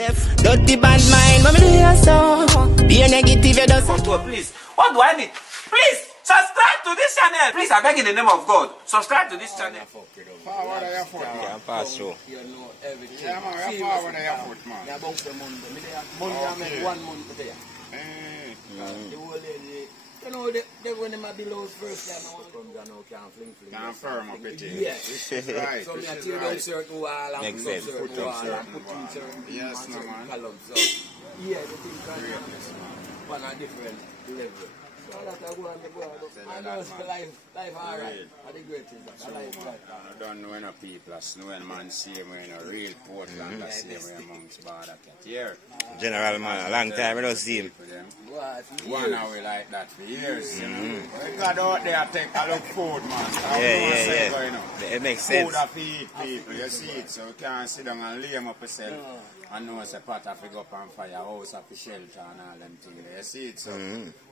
Dirty bad mind, but me do you so. Be a negative, you just. Please, what do I need? Please, subscribe to this channel. Please, I beg in the name of God, subscribe to this channel. Forward of your foot, man. Yeah, pass through. Yeah, man, you're forward of your foot, man. Yeah, about the Monday. I make 1 month there. The whole lady, you know, they when them a below first time, I want to come down now, can't fling. Can't firm up it. Yes. Right. So me I tear down certain wall and put up certain wall and put in certain Yes, no, man. columns. So, yeah, the thing can on a different level. So that I go on the board. I know it's life alright. I the greatest. I like that. I don't know any people, I know any man see me in a real Portland, I see me amongst Border Cat here. General man, a long time I don't see him. One hour like that for years, you know. We got out there take a look food, man. Yeah. It makes sense. Food that feed people, you see it, so we can't sit down and lay them up yourself. I know it's a pot have to go up and fire, house have to shelter and all them things. You see it, so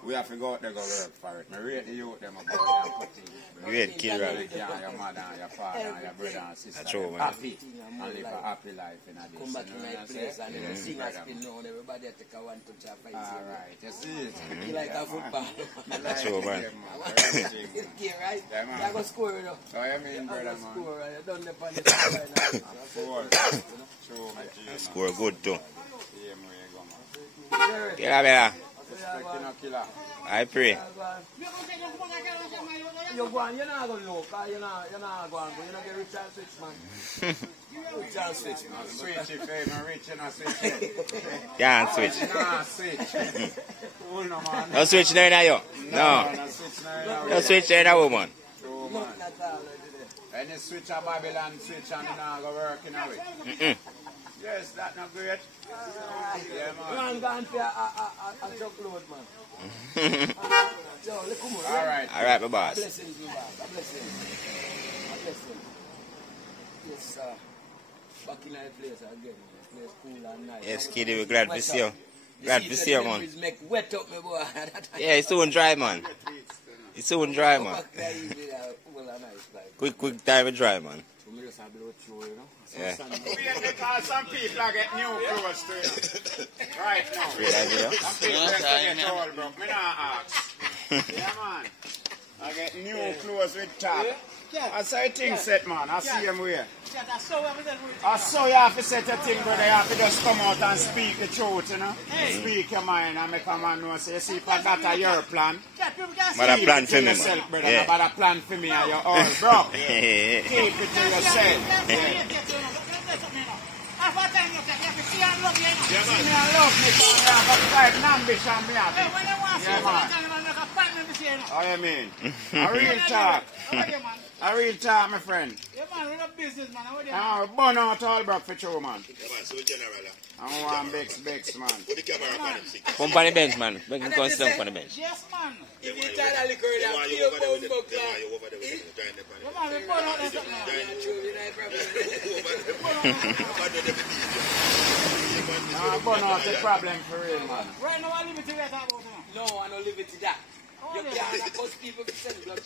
we have to go out there go work for it. I rate the youth them about them put things. Great kid, Your right? mother and your father and your brother and sister. That's true, man. Happy and live a happy life in this. Come back to my place and then sing a spin round. Everybody take a one touch of ice. Alright, you see it. You like a football. That's true, man. It's key, right? Yeah, man. You go score, you know. Oh, you mean, brother, man? Score, you done the pan right now. True, my G. Score good too. Yeah, where you go, man. Killer, better. Expecting a killer. I pray. You're not going to look, you're not going to get rich and switch, man. Rich and switch, man. Switch if I'm rich and I switch. Can't switch. Nah, switch. Oh, no, man. No switch there now, yo. No. No switch there now, woman. True, man. And you switch a Babylon switch and it not go work in a way. Yes, that's not great. Yeah, man. Man, go and pay a truckload, man. Alright. Alright, my boss. Blessings, my boss. A blessing. A blessing. Yes, sir. Back in our place again. Place cool and nice. Yes, Kiddy, we're glad to see you. Glad to see you, man. Make wet up, my boy. Yeah, it's soon dry, man. It's soon dry, man. Quick time to dry, man. Yeah. Because some people are getting new clothes too. Right now. Great idea. Some people are getting old, bro. Me not ask. Yeah, man. I get new clothes with top. I say things set, man. I see them here. I saw you have to set a thing, brother. You have to just come out and speak the truth, you know. Speak your mind and make a man know. So you see if I got a your plan. But a plan for me, yourself, man. brother. Yeah. But a plan for me and you're all, bro. Keep it to yourself. Yeah. See me and love me, because I have an ambition, me have it. Yeah, man. Oh, you mean? A real talk. A real talk, my friend. Yeah, man, we're a business, man. Burn out all broke for you, man. Yeah, man, so general. I want Bex, man. Put the camera on him, see. Come on the bench, man. Make him come sit on the bench. Yes, man. If you tell a liquor, You want you over there with them. book, You want you over there with them. Join the Yeah, man, we burn out this up now. Burn out the problem for real, man. Right now, I leave it to you about now. No, I don't leave it to that. You can't cause people to send blood.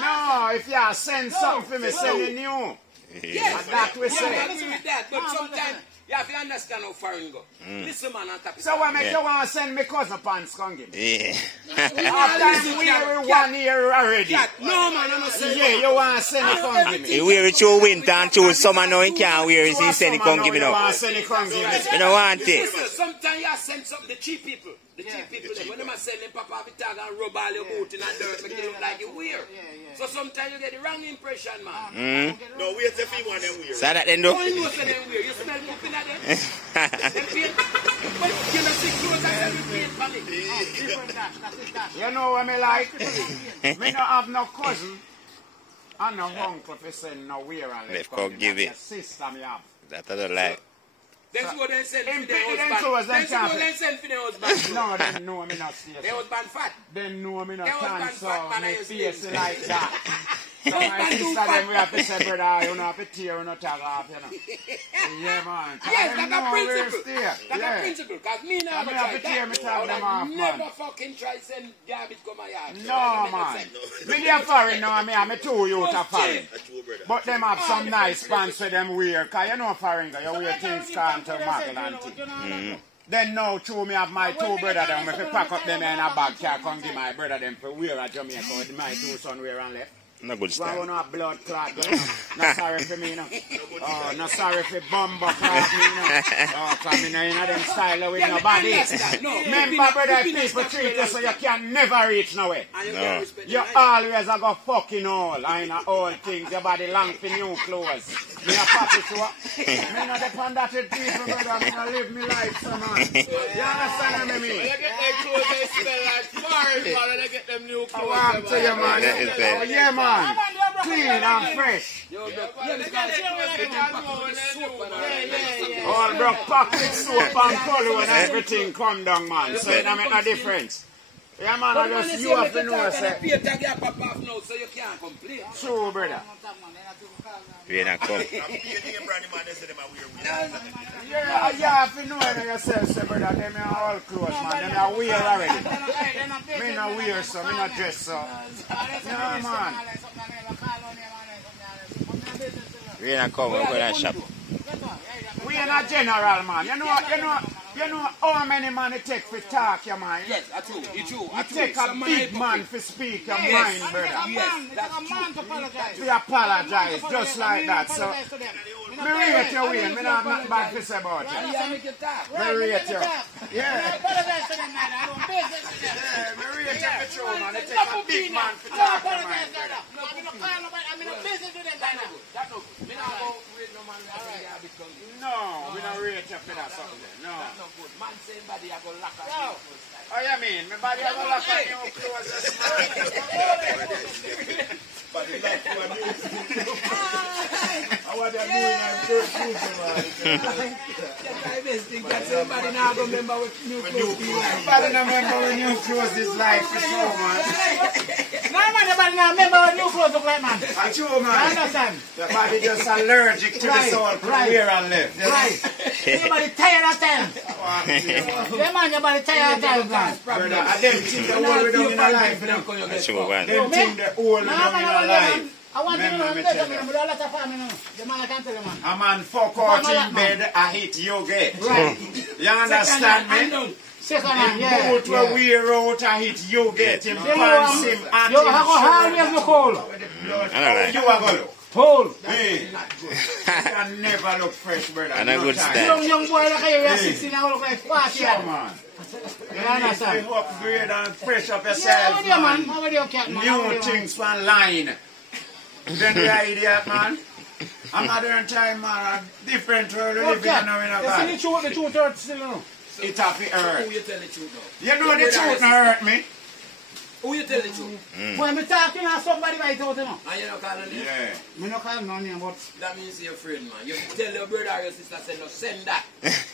No, if you send something for me, send you. Yes, that we say. Yeah, with that, but sometimes you have to understand how foreign go. Listen, man, on top of So what make you want to send me cousin pants, Kongi? Yeah. After we wear 1 year already. No, man, I'm not saying. Yeah, you want to send it Kongi me. He wear it through winter and through summer now he can't wear it. He send it, come give it You up. want to send it Kongi me. You don't want it. Listen, sometimes you send something, the cheap people. The cheap people, when they send them papa have a tag and rub all your boot in and dirt, make it look like you weird. So sometimes you get the wrong impression, man. No, wait till you want them weird. So that then do? Oh, you know say them weird. You smell nothing at them. Them paint. But you know, 6 clothes and then you paint for it. You know what me like? Me no have no cousin and no uncle to send no wear and Let's go give it. Sister me have. That I don't like. Then go then send Him for their pity them husband. clothes, them Then go can't then send for their husband. No, they know me not stay. Their husband fat. They know me not They was cancel bad fat man, me I used to face say. like that. So my sister them we have to say, brother, you know, have to tear, you know, tag off, you know. Yeah, man. Yes, that's a principle. That's That's a principle. Because me now, I mean, I have to tear me tag them off, man. never fucking try send garbage come my yard. No, man. Me they foreign now, I'm a two youth of foreign. A true brother. But them have some nice pants for them wear, because you know foreign, you wear things can't to muckle and things. Then now, true, me have my two brother them, if you pack up them in a bag, can come give my brother them for wear at Jamaica, with my two son wear and left. No good Why style. we not blood clot, you know? Not sorry for me, no. Oh, not sorry for bumbo clot, me, no. Oh, come in them style with nobody. Remember, brother, people treat you so you can never reach nowhere. No. You always a go fucking all. I know all things. Your body long for new clothes. Me a pocket to me not depend that with people, brother. Me not live me life, so man. You understand what I mean? They get their clothes, they smell like foreign, man. They get them new I clothes. want to you, man. That is Oh, yeah, man. Clean and fresh. All broke pocket soap and color and everything come down, man. So it don't make no difference. Yeah, man, I just you have to know, sir. So you can't complain. True, brother. We not come. I'm paying Brandy man, they say them are weird. Yeah, you have to know it yourself, sir, brother. Them are all clothes, man. Them are weird already. Me not weird, so me not dress, so. Yeah, man. We not come. We go to shop. We are not general, man. You know how many man it take for talk your mind? Yes, that's true. It's true. It take a big man for speak your mind, brother. Yes, that's true. To apologize, just like that. So, me rate your way. Me not nothing bad to say about you. Yeah, make it talk. Me rate you. Yeah. Yeah, Me rate you for true, man. It take a big man for talk your mind, brother. No, we don't rate you for that something there. No. Man saying body, I go lock up. Oh, you mean? My body have a lock on your clothes this morning. But it's like you are new. I want to do it and good food, Somebody now go remember what new clothes. Nobody remember when new clothes is like for sure, man. No, man, nobody now remember what new clothes look like, man. That's true, I man. understand. Your body just allergic to the soul from wear and live. Right. Everybody tired of time. Yeah, man, your body tired of time, man. Brother, I them think the whole we done in our life. That's true, man. Them think the whole we done in our life. I want to know Remember me how tell to you. do a lot of family, the man I can't tell you, man. A man fuck out in bed, I hit you get. Right. You understand me? Second Him hand, yeah. boot will wear out, I hit you get. Him You pants him and have him a always look cold. I don't like. You are going to look. Cold. Hey, you can never look fresh, brother. And a No good time. style. Young boy like you, you're 16 and look like 40. Sure, man. You understand? You upgrade and fresh up Yeah, how yourself, are you, man? man. How are you, cat, man? How are New you, man? things for line. Then the idiot, man. I'm not doing time, man. A different world we live in now in a You see God. the truth hurts still, no? It have to Who hurt. you tell the truth now? You know the truth not hurt me. Who you tell the truth? When I'm talking to somebody right out, you know. And you don't call them? Yeah. I'm not calling no name, but... That means you're a friend, man. You tell your brother or your sister, say, no, send that.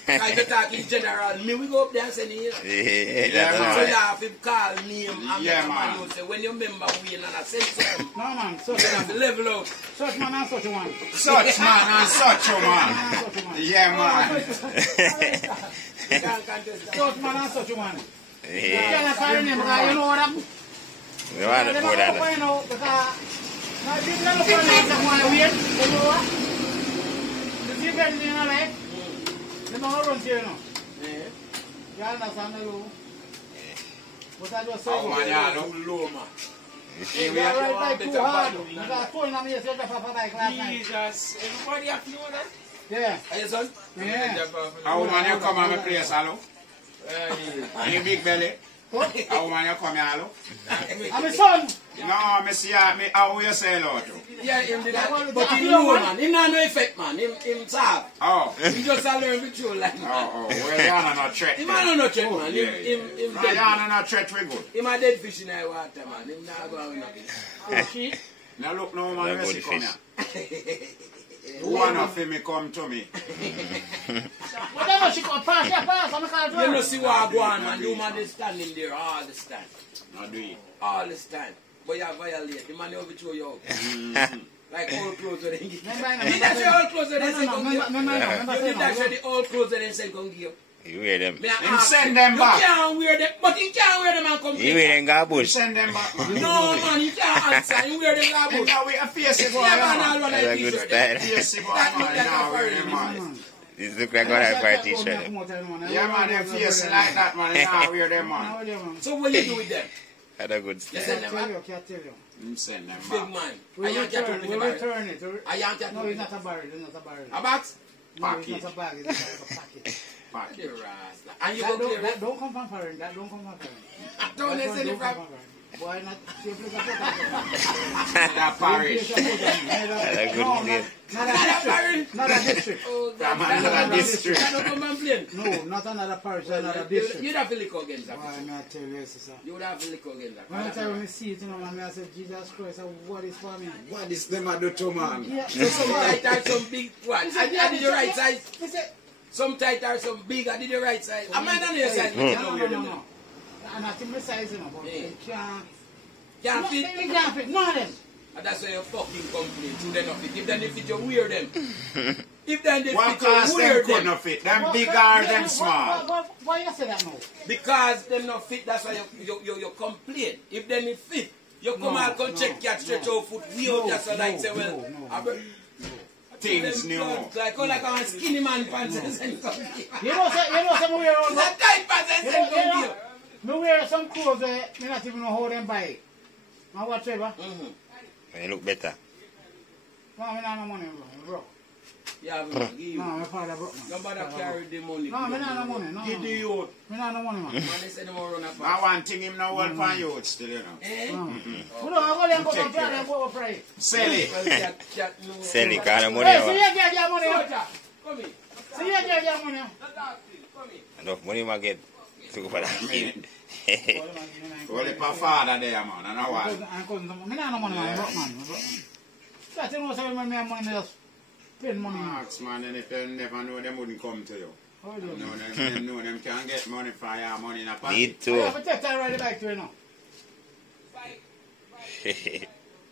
Try to talk in general. Me, we go up there and send it. Yeah, Yeah, So man. you have to call name and Yeah, make a man. man know, say, when you remember we and I send something, No, man. Such you have to level out. such man and such a man. Such man and such a man. Such a man. Yeah, man. You can't contest that. Such man and such a man. You Yeah. can't call him because you know what I'm... We want to put that. You know, because... Now, if you don't look for me, someone weird, you know what? If you get me in a life, they're not run to you, know. You understand the law? But I just say... Oh, man, yeah, look. Low, man. You got right back too hard. You got phone on me, you said for bike last night. Jesus, everybody have to know that. Yeah. Are you son? Yeah. How man you come and my place, hello? And you big belly? How man you come here, hello? I'm a son. No, me see me how you say hello to. Yeah, him did that. But he know, man. He not no effect, man. Him solve. Oh. He just a learn with you, like, man. Oh, well, you are not threat. Him a no check, man. Yeah. Him You dead. are not threat, we good. Him a dead fish in the water, man. Him not go out nothing. Now look, no man, That you good see come fish. here. One of him come to me. Whatever she can pass, yeah, pass. I'm going to You know see what I go on, man. You man they standing there all this time. Now do it. All this time. but you violate. The man over throw you out. Like all clothes that they give. You Remember, did that say all clothes that they say come give. remember, You did that say the all clothes that they say come give. You wear them. Me Him ask send you, them back. You can't wear them, but you can't wear them and come You wear them You garbage. send them back, man. No man, you can't answer. You wear them And garbage. now we a face it, boy, Yeah, man, man. I'll run That's a like good t-shirt. style. Face it, boy, That look man. like a Now we foreign man. This look like one of our t-shirt. Yeah, man, them face it like that, man. Now wear them, man. So what you do with them? That's a good You style. send them back? Can't tell you. Him send them Big back. man. We I yank you to return, the we barrel. return it. I yank you No, to it's the not a barrel. It's not a barrel. A box? No, it's not a bag. It's like a packet. The rasta. And you That go clear don't, it? that don't come from foreign. That don't come from foreign. Don't they That send it don't come from? from foreign. Why not? See if you can put that. That parish. That's a good No, name. not a district. Not a district. Oh, From God. another district. That don't come and play. No, not another parish. Another You'd district. have to lick against that. Why may I tell you, sister? You would have to lick against that. When I tell you, I see it, you know, man, I say, Jesus Christ, what is for me? What is them a do to, man? Yeah. So some tight are some big ones. I did the right size. He said, Some tight are some big. I did the right size. I might not know your size, but you know no, where no, them no. And I think the size, you know, but Yeah. you can't. can't fit. You can't fit. None of them. And that's why you fucking complain. So they not fit. If then they fit, you wear them. If then they What fit, class you them wear couldn't them. fit? Them big or them small? Why you say that now? Because them not fit, that's why you complain. If then it fit, you come No, out and no, check your stretch no. out foot way out just so like say, well, no. I bet- Things them new. clothes Like, oh, like a skinny man pants and come here. You know, some wear all That tight pants and come here. me wear some clothes where me not even know how them buy it. And whatever. You look better. No, me not no money, bro. Yeah, man, give you. No, my father broke, man. Nobody carry the money. No, me not no money. No, Give the youth. me not no money, man. Man, they say them all run a I fast. want thing him now hold for youth still, you know. Eh? No, I go there and go to Friday and go for Friday. Sell it. Well, that no. Sell the kind of money. Hey, see Have. you get your money. Come here. See you get your money. Come here. Enough money you get to go for that kid. Hold it for father there, man. And I want. Me not no money, man. Broke, man. That's the most of me have money, just spend money. Ask, man, and if they never know, them wouldn't come to you. How do you No, them know them can get money for your money in a pocket. Need I to. have to take that ride back to you now.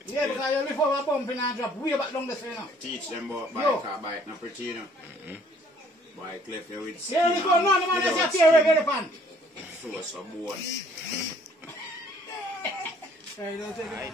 Yeah, because you live over a bump and drop way back down the street now. Teach them about Yo. bike or bike, not pretty, you know. Bike left you with skin. Yeah, you go, no, the man without that's your fear skin. of the pan. So, some bone. Right, don't take it.